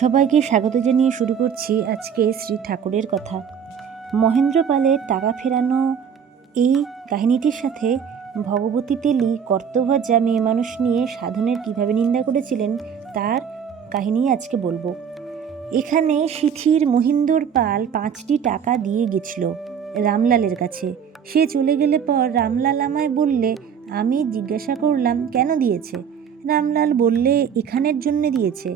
সবাইকে স্বাগত জানিয়ে শুরু করছি আজকে শ্রী ঠাকুরের কথা। মহেন্দ্র পালের টাকা ফেরানো এই কাহিনীটির সাথে ভগবতী তেলি কর্তভজা মেয়ে মানুষ নিয়ে সাধনের কীভাবে নিন্দা করেছিলেন তার কাহিনী আজকে বলব। এখানে সিথির মহিন্দর পাল পাঁচটি টাকা দিয়ে গেছিল রামলালের কাছে। সে চলে গেলে পর রামলাল আমায় বললে, আমি জিজ্ঞাসা করলাম, কেন দিয়েছে? রামলাল বললে, এখানের জন্য দিয়েছে।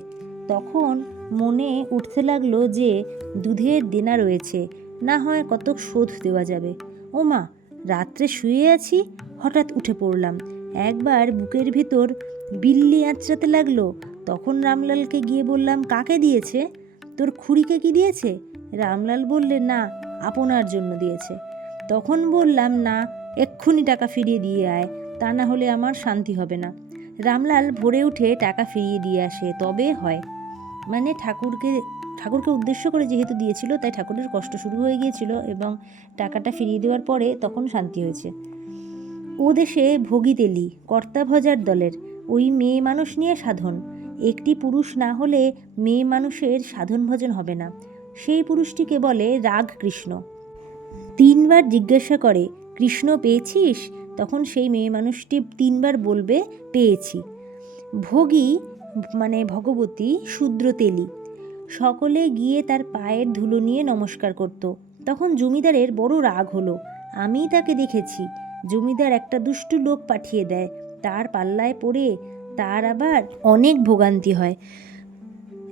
তখন মনে উঠতে লাগল যে দুধের দেনা রয়েছে, না হয় কত শোধ দেওয়া যাবে। ও মা রাত্রে শুয়ে আছি? হঠাৎ উঠে পড়লাম। একবার বুকের ভেতর বিল্লি আঁচড়াতে লাগল। তখন রামলালকে গিয়ে বললাম, কাকে দিয়েছে? তোর খুড়িকে কি দিয়েছে? রামলাল বললে, না, আপনার জন্য দিয়েছে। তখন বললাম, না, এক্ষুনি টাকা ফিরিয়ে দিয়ে আয়, তা না হলে আমার শান্তি হবে না। রামলাল ভোরে উঠে টাকা ফিরিয়ে দিয়ে আসে, তবে হয়। মানে ঠাকুরকে ঠাকুরকে উদ্দেশ্য করে যেহেতু দিয়েছিল, তাই ঠাকুরের কষ্ট শুরু হয়ে গিয়েছিল এবং টাকাটা ফিরিয়ে দেওয়ার পরে তখন শান্তি হয়েছে। ও দেশে ভোগী তেলি কর্তা ভজার দলের, ওই মেয়ে মানুষ নিয়ে সাধন। একটি পুরুষ না হলে মেয়ে মানুষের সাধন ভজন হবে না। সেই পুরুষটিকে বলে রাগ কৃষ্ণ তিনবার জিজ্ঞাসা করে, কৃষ্ণ পেয়েছিস? তখন সেই মেয়ে মানুষটি তিনবার বলবে, পেয়েছি। ভোগী মানে ভগবতী শূদ্র তেলি সকলে গিয়ে তার পায়ের ধুলো নিয়ে নমস্কার করত। তখন জমিদারের বড় রাগ হলো, আমি তাকে দেখেছি। জমিদার একটা দুষ্টু লোক পাঠিয়ে দেয়। তার পাল্লায় পড়ে তার আবার অনেক ভোগান্তি হয়।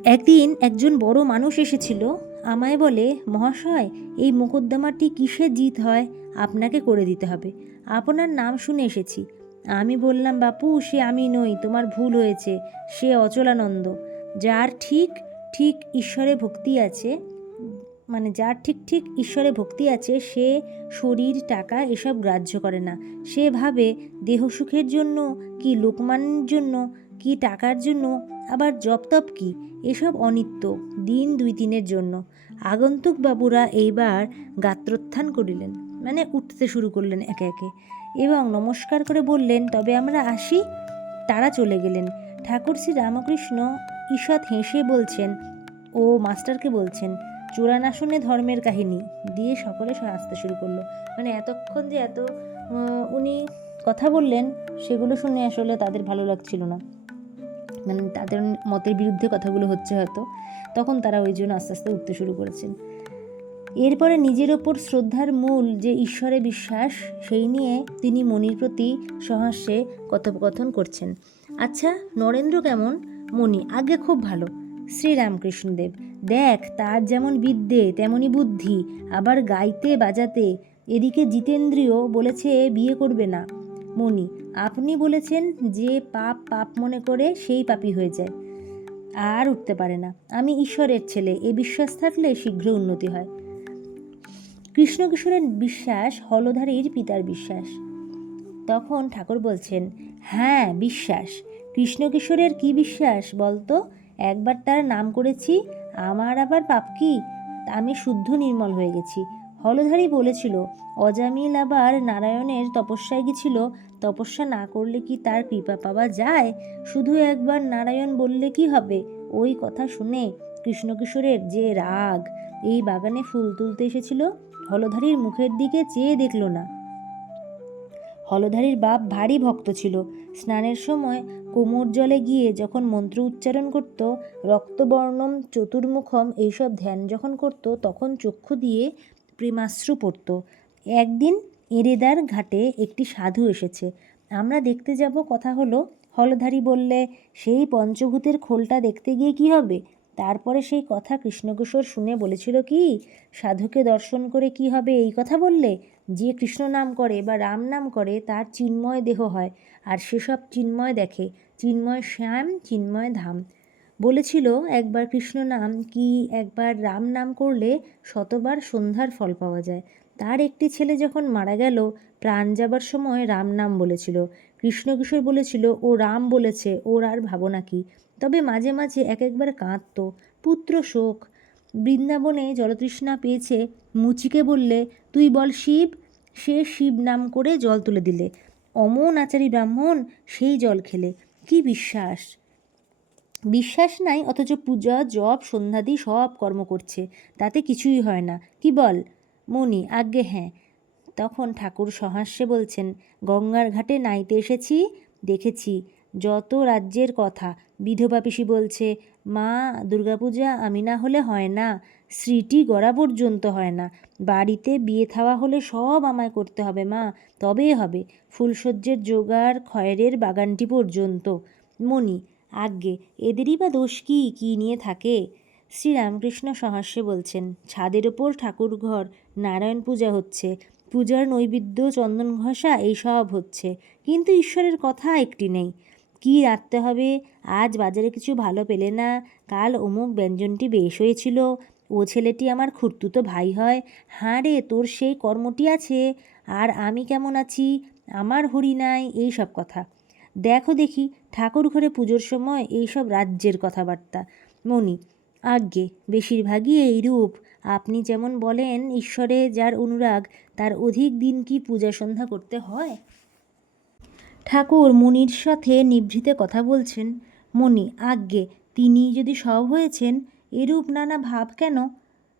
একদিন একজন বড় মানুষ এসেছিল আমায় বলে, মহাশয়, এই মোকদ্দমাটি কিসে জিত হয়? আপনাকে করে দিতে হবে। আপনার নাম শুনে এসেছি। আমি বললাম, বাপু, সে আমি নই, তোমার ভুল হয়েছে। সে অচলানন্দ। যার ঠিক ঠিক ঈশ্বরে ভক্তি আছে মানে যার ঠিক ঠিক ঈশ্বরে ভক্তি আছে, সে শরীর, টাকা এসব গ্রাহ্য করে না। সে ভাবে, দেহ সুখের জন্য কি লোকমানের জন্য, কি টাকার জন্য আবার জপতপ কি? এসব অনিত্য, দিন দুই দিনের জন্য। আগন্তুক বাবুরা এইবার গাত্রোত্থান করিলেন মানে উঠতে শুরু করলেন একে একে। এবং নমস্কার করে বললেন, তবে আমরা আসি? তারা চলে গেলেন। ঠাকুর শ্রী রামকৃষ্ণ ঈষৎ হেসে বলছেন, ও মাস্টারকে বলছেন চূড়ানাশনে ধর্মের কাহিনী দিয়ে সকলে আসতে শুরু করল। মানে এতক্ষণ যে এত উনি কথা বললেন, সেগুলো শুনে আসলে তাদের ভালো লাগছিল না। মানে তাদের মতের বিরুদ্ধে কথাগুলো হচ্ছে হয়তো। তখন তারা ওই জন্য আস্তে আস্তে উঠতে শুরু করেছেন। এরপরে নিজের ওপর শ্রদ্ধার মূল যে ঈশ্বরে বিশ্বাস, সেই নিয়ে তিনি মনির প্রতি সহাস্যে কথোপকথন করছেন। আচ্ছা নরেন্দ্র কেমন? মণি আগে খুব ভালো। শ্রীরামকৃষ্ণদেব, দেখ, তার যেমন বিদ্যে, তেমনি বুদ্ধি, আবার গাইতে বাজাতে, এদিকে জিতেন্দ্রিয় বলেছে বিয়ে করবে না। মণি আপনি বলেছেন যে পাপ পাপ মনে করে সেই পাপী হয়ে যায়। আর উঠতে পারে না। আমি ঈশ্বরের ছেলে, এ বিশ্বাস থাকলে শীঘ্র উন্নতি হয়। কৃষ্ণ কিশোরের বিশ্বাস হলধারীর পিতার বিশ্বাস। তখন ঠাকুর বলছেন হ্যাঁ বিশ্বাস। কৃষ্ণ কিশোরের কি বিশ্বাস বলতো? একবার তার নাম করেছি, আমার আবার পাপ কি? আমি শুদ্ধ নির্মল হয়ে গেছি। হলধারী বলেছিল, অজামিল আবার নারায়ণের তপস্যায় গেছিল। তপস্যা না করলে কি তার কৃপা পাওয়া যায়? শুধু একবার নারায়ণ বললে কি হবে? ওই কথা শুনে কৃষ্ণকিশোরের যে রাগ, এই বাগানে ফুল তুলতে এসেছিল। হলধারীর মুখের দিকে চেয়ে দেখল না। হলধারীর বাপ ভারী ভক্ত ছিল। স্নানের সময় কোমর জলে গিয়ে যখন মন্ত্র উচ্চারণ করত, রক্তবর্ণম, চতুর্মুখম, এইসব ধ্যান যখন করত, তখন চক্ষু দিয়ে প্রেমাশ্রু পড়ত। একদিন এরেদার ঘাটে একটি সাধু এসেছে। আমরা দেখতে যাব, কথা হলো, হলধারী বললে, সেই পঞ্চভূতের খোলটা দেখতে গিয়ে কি হবে? তারপরে সেই কথা কৃষ্ণকিশোর শুনে বলেছিল, কি? সাধুকে দর্শন করে কি হবে এই কথা বললে? যে কৃষ্ণ নাম করে বা রাম নাম করে, তার চিন্ময় দেহ হয়। আর সেসব চিন্ময় দেখে, চিন্ময় শ্যাম, চিন্ময় ধাম। বলেছিল, একবার কৃষ্ণ নাম কি একবার রাম নাম করলে শতবার সন্ধ্যার ফল পাওয়া যায়? তার একটি ছেলে যখন মারা গেল, প্রাণ যাবার সময় রাম নাম বলেছিল। কৃষ্ণকিশোর বলেছিল, ও রাম বলেছে, ওর আর ভাবনা কি? তবে মাঝে মাঝে এক একবার কাঁদত। পুত্র শোক। বৃন্দাবনে জলতৃষ্ণা পেয়েছে। মুচিকে বললে, তুই বল শিব। সে শিব নাম করে জল তুলে দিলে। অমন আচারী ব্রাহ্মণ সেই জল খেলে। কি বিশ্বাস! বিশ্বাস নাই, অথচ পূজা, জপ, সন্ধ্যাদি সব কর্ম করছে। তাতে কিছুই হয় না। কি বল? মনি আজ্ঞে হ্যাঁ। তখন ঠাকুর সহাস্যে বলছেন, গঙ্গার ঘাটে নাইতে এসেছি? দেখেছি। যত রাজ্যের কথা। বিধবা পিসি বলছে, মা, দুর্গাপূজা আমি না হলে হয় না। স্মৃতি গড়া পর্যন্ত হয় না। বাড়িতে বিয়ে থাওয়া হলে সব আমায় করতে হবে, মা। তবেই হবে। ফুলসজ্জের জোগাড়, খয়েরের বাগানটি পর্যন্ত। মণি আজ্ঞে, এদেরই বা দোষ কি, কী নিয়ে থাকে? শ্রীরামকৃষ্ণ সহাস্যে বলছেন, ছাদের ওপর ঠাকুর ঘর নারায়ণ পূজা হচ্ছে। পূজার নৈবেদ্য, চন্দন ঘষা, এইসব হচ্ছে। কিন্তু ঈশ্বরের কথা একটি নেই। কি রাখতে হবে? আজ বাজারে কিছু ভালো পেলে না? কাল অমুক ব্যঞ্জনটি বেশ হয়েছিল। ও ছেলেটি আমার খুড়তুতো ভাই হয়। হাঁ রে, তোর সেই কর্মটি আছে? আর আমি কেমন আছি? আমার হরি নাই এই সব কথা। দেখো দেখি ঠাকুর ঘরে পুজোর সময় এইসব রাজ্যের কথাবার্তা। মনি আজ্ঞে, বেশিরভাগই এইরূপ আপনি যেমন বলেন, ঈশ্বরে যার অনুরাগ, তার অধিক দিন কি পূজা সন্ধ্যা করতে হয়? ঠাকুর মুনির সাথে নিভৃতে কথা বলছেন। মণি, আজ্ঞে, তিনি যদি সব হয়েছেন, এরূপ নানা ভাব কেন?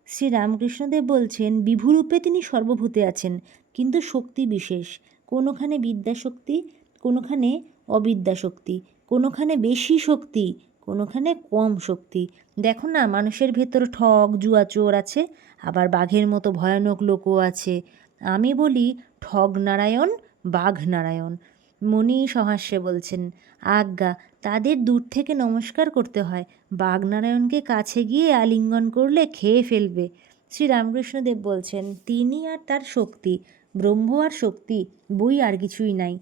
শ্রী রামকৃষ্ণদেব বলছেন, বিভুরূপে তিনি সর্বভূতে আছেন, কিন্তু শক্তি বিশেষ। কোনোখানে বিদ্যাশক্তি, কোনোখানে অবিদ্যাশক্তি কোনোখানে বেশি শক্তি, কোনোখানে কম শক্তি। দেখো না, মানুষের ভেতর ঠক জুয়াচোর আছে, আবার বাঘের মতো ভয়ানক লোকও আছে। আমি বলি, ঠগ নারায়ণ, বাঘ নারায়ণ। মণি সহাস্যে বলছেন, আজ্ঞা, তাদের দূর থেকে নমস্কার করতে হয়। বাগনারায়ণকে কাছে গিয়ে আলিঙ্গন করলে খেয়ে ফেলবে। শ্রীরামকৃষ্ণদেব বলছেন, তিনি আর তার শক্তি, ব্রহ্ম আর শক্তি, বই আর কিছুই নাই।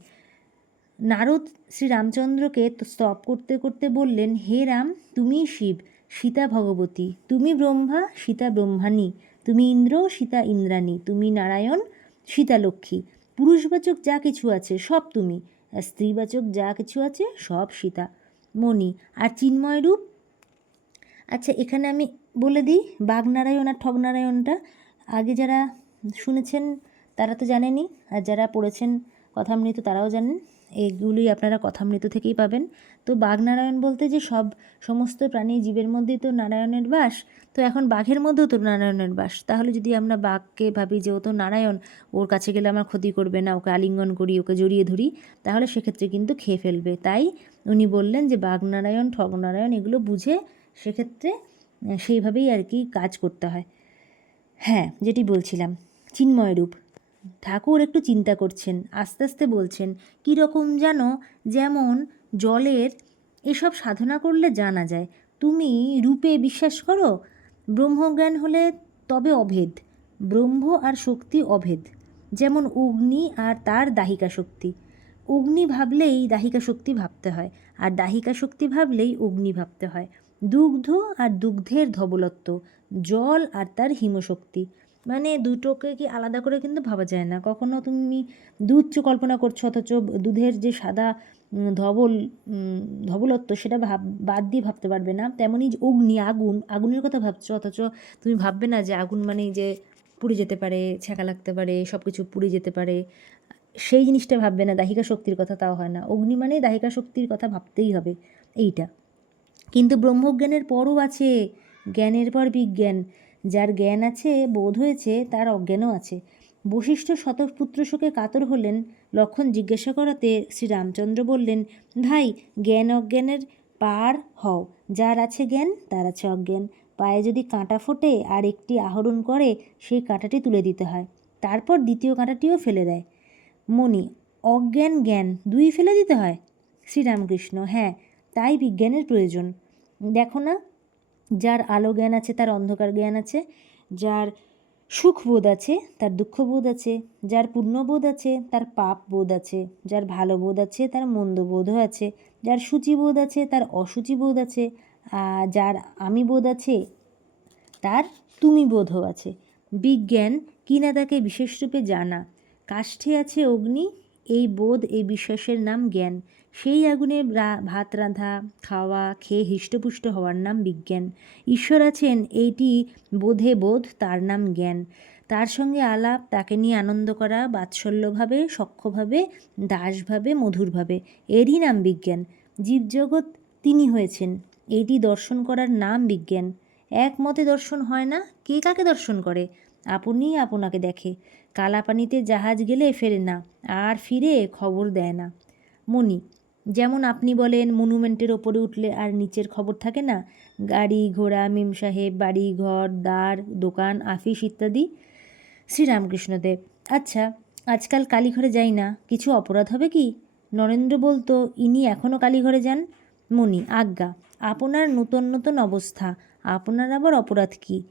নারদ শ্রীরামচন্দ্রকে স্তব করতে করতে বললেন, হে রাম তুমিই শিব, সীতা ভগবতী, তুমি ব্রহ্মা, সীতা ব্রহ্মাণী, তুমি ইন্দ্র, সীতা ইন্দ্রাণী, তুমি নারায়ণ, সীতা লক্ষ্মী, পুরুষবাচক যা কিছু আছে সব তুমি, আর স্ত্রীবাচক যা কিছু আছে সব সীতা, মণি, আর চিন্ময় রূপ? আচ্ছা এখানে আমি বলে দিই বাঘনারায়ণ আর ঠগনারায়ণটা আগে যারা শুনেছেন তারা তো জানেনই, আর যারা পড়েছেন কথামৃত তারাও জানেন। এগুলোই আপনারা কথামৃত থেকেই পাবেন। তো বাঘনারায়ণ বলতে যে সব সমস্ত প্রাণী জীবের মধ্যেই তো নারায়ণের বাস, তো এখন বাঘের মধ্যেও তো নারায়ণের বাস। তাহলে যদি আমরা বাঘকে ভাবি যে ও তো নারায়ণ, ওর কাছে গেলে আমার ক্ষতি করবে না, ওকে আলিঙ্গন করি, ওকে জড়িয়ে ধরি, তাহলে সেক্ষেত্রে কিন্তু খেয়ে ফেলবে। তাই উনি বললেন যে বাঘ বাঘনারায়ণ, ঠগনারায়ণ এগুলো বুঝে সেক্ষেত্রে সেইভাবেই আর কি কাজ করতে হয়। হ্যাঁ যেটি বলছিলাম, চিন্ময় রূপ। ঠাকুর একটু চিন্তা করছেন, আস্তে আস্তে বলছেন কীরকম যেন যেমন জলের এসব সাধনা করলে জানা যায়। তুমি রূপে বিশ্বাস করো? ব্রহ্মজ্ঞান হলে তবে অভেদ, ব্রহ্ম আর শক্তি অভেদ। যেমন অগ্নি আর তার দাহিকা শক্তি। অগ্নি ভাবলেই দাহিকা শক্তি ভাবতে হয়, আর দাহিকা শক্তি ভাবলেই অগ্নি ভাবতে হয়। দুগ্ধ আর দুগ্ধের ধবলত্ব, জল আর তার হিমশক্তি। মানে দুটোকে কি আলাদা করে কিন্তু ভাবা যায় না। কখনো তুমি দুধ কল্পনা করছ, অথচ দুধের যে সাদা ধবল ধবলত্ব সেটা ভাব, বাদ দিয়ে ভাবতে পারবে না। তেমনই অগ্নি, আগুন, আগুনের কথা ভাবছ, অথচ তুমি ভাববে না যে আগুন মানেই যে পুড়ে যেতে পারে, ছ্যাঁকা লাগতে পারে সব কিছু পুড়ে যেতে পারে। সেই জিনিসটা ভাববে না, দাহিকা শক্তির কথা তাও হয় না। অগ্নি মানেই দাহিকা শক্তির কথা ভাবতেই হবে, এইটা। কিন্তু ব্রহ্মজ্ঞানের পরও আছে, জ্ঞানের পর বিজ্ঞান। যার জ্ঞান আছে, বোধ হয়েছে, তার অজ্ঞানও আছে। বশিষ্ঠ শতপুত্র শোকে কাতর হলেন। লক্ষণ জিজ্ঞাসা করাতে শ্রীরামচন্দ্র বললেন, ভাই জ্ঞান অজ্ঞানের পার হও। যার আছে জ্ঞান, তার আছে অজ্ঞান। পায়ে যদি কাঁটা ফোটে আর একটি আহরণ করে, সেই কাঁটাটি তুলে দিতে হয়। তারপর দ্বিতীয় কাঁটাটিও ফেলে দেয়। মণি, অজ্ঞান জ্ঞান, দুই ফেলে দিতে হয়? শ্রীরামকৃষ্ণ হ্যাঁ তাই বিজ্ঞানের প্রয়োজন। দেখো না যার আলো জ্ঞান আছে, তার অন্ধকার জ্ঞান আছে, যার সুখবোধ আছে, তার দুঃখবোধ আছে, যার পুণ্যবোধ আছে, তার পাপ বোধ আছে, যার ভালো বোধ আছে, তার মন্দ বোধও আছে, যার সূচিবোধ আছে, তার অসুচিবোধ আছে যার আমি বোধ আছে, তার তুমি বোধও আছে। বিজ্ঞান কিনা তাকে বিশেষরূপে জানা? কাষ্ঠে আছে অগ্নি, এই বোধ, এই বিশ্বাসের নাম জ্ঞান। সেই আগুনে ভাত রাঁধা, খাওয়া, খেয়ে হৃষ্টপুষ্ট হওয়ার নাম বিজ্ঞান। ঈশ্বর আছেন, এইটি বোধে বোধ, তার নাম জ্ঞান। তার সঙ্গে আলাপ, তাকে নিয়ে আনন্দ করা, বাৎসল্যভাবে সক্ষভাবে দাসভাবে, মধুরভাবে, এরই নাম বিজ্ঞান। জীবজগৎ তিনি হয়েছেন, এটি দর্শন করার নাম বিজ্ঞান। এক মতে দর্শন হয় না, কে কাকে দর্শন করে? আপনিই আপনাকে দেখে। কালাপানিতে জাহাজ গেলে ফেরে না, আর ফিরে খবর দেয় না। মণি যেমন আপনি বলেন মনুমেন্টের ওপরে উঠলে আর নিচের খবর থাকে না? গাড়ি, ঘোড়া, মিম সাহেব, বাড়ি, ঘর, দ্বার, দোকান, আফিস ইত্যাদি। শ্রীরামকৃষ্ণদেব আচ্ছা আজকাল কালীঘরে যাই না, কিছু অপরাধ হবে কি? নরেন্দ্র বলতো, ইনি এখনও কালীঘরে যান? মণি, আজ্ঞা, আপনার নূতন নতুন অবস্থা, আপনার আবার অপরাধ কি?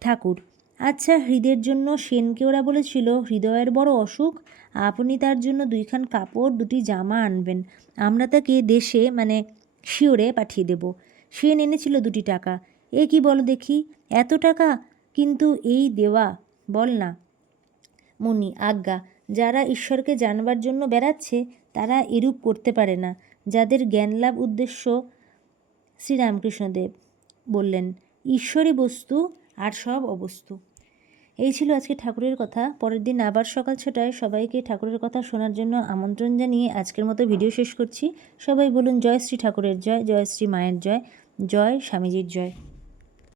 ঠাকুর আচ্ছা হৃদের জন্য সেনকে ওরা বলেছিল, হৃদয়ের বড় অসুখ, আপনি তার জন্য দুইখান কাপড়, দুটি জামা আনবেন। আমরা তাকে দেশে মানে শিওরে পাঠিয়ে দেব। সেন এনেছিল দুটি টাকা। এ কি বলো দেখি? এত টাকা? কিন্তু এই দেওয়া, বল না। মুনি, আজ্ঞা, যারা ঈশ্বরকে জানবার জন্য বেড়াচ্ছে, তারা এরূপ করতে পারে না। যাদের জ্ঞানলাভ উদ্দেশ্য শ্রীরামকৃষ্ণদেব বললেন, ঈশ্বরী বস্তু আর সব অবস্তু। এই ছিল আজকে ঠাকুরের কথা। পরের দিন আবার সকাল ছটায় সবাইকে ঠাকুরের কথা শোনার জন্য আমন্ত্রণ জানিয়ে আজকের মতো ভিডিও শেষ করছি। সবাই বলুন, জয় শ্রী ঠাকুরের জয় জয় শ্রী মায়ের জয় জয় স্বামীজির জয়।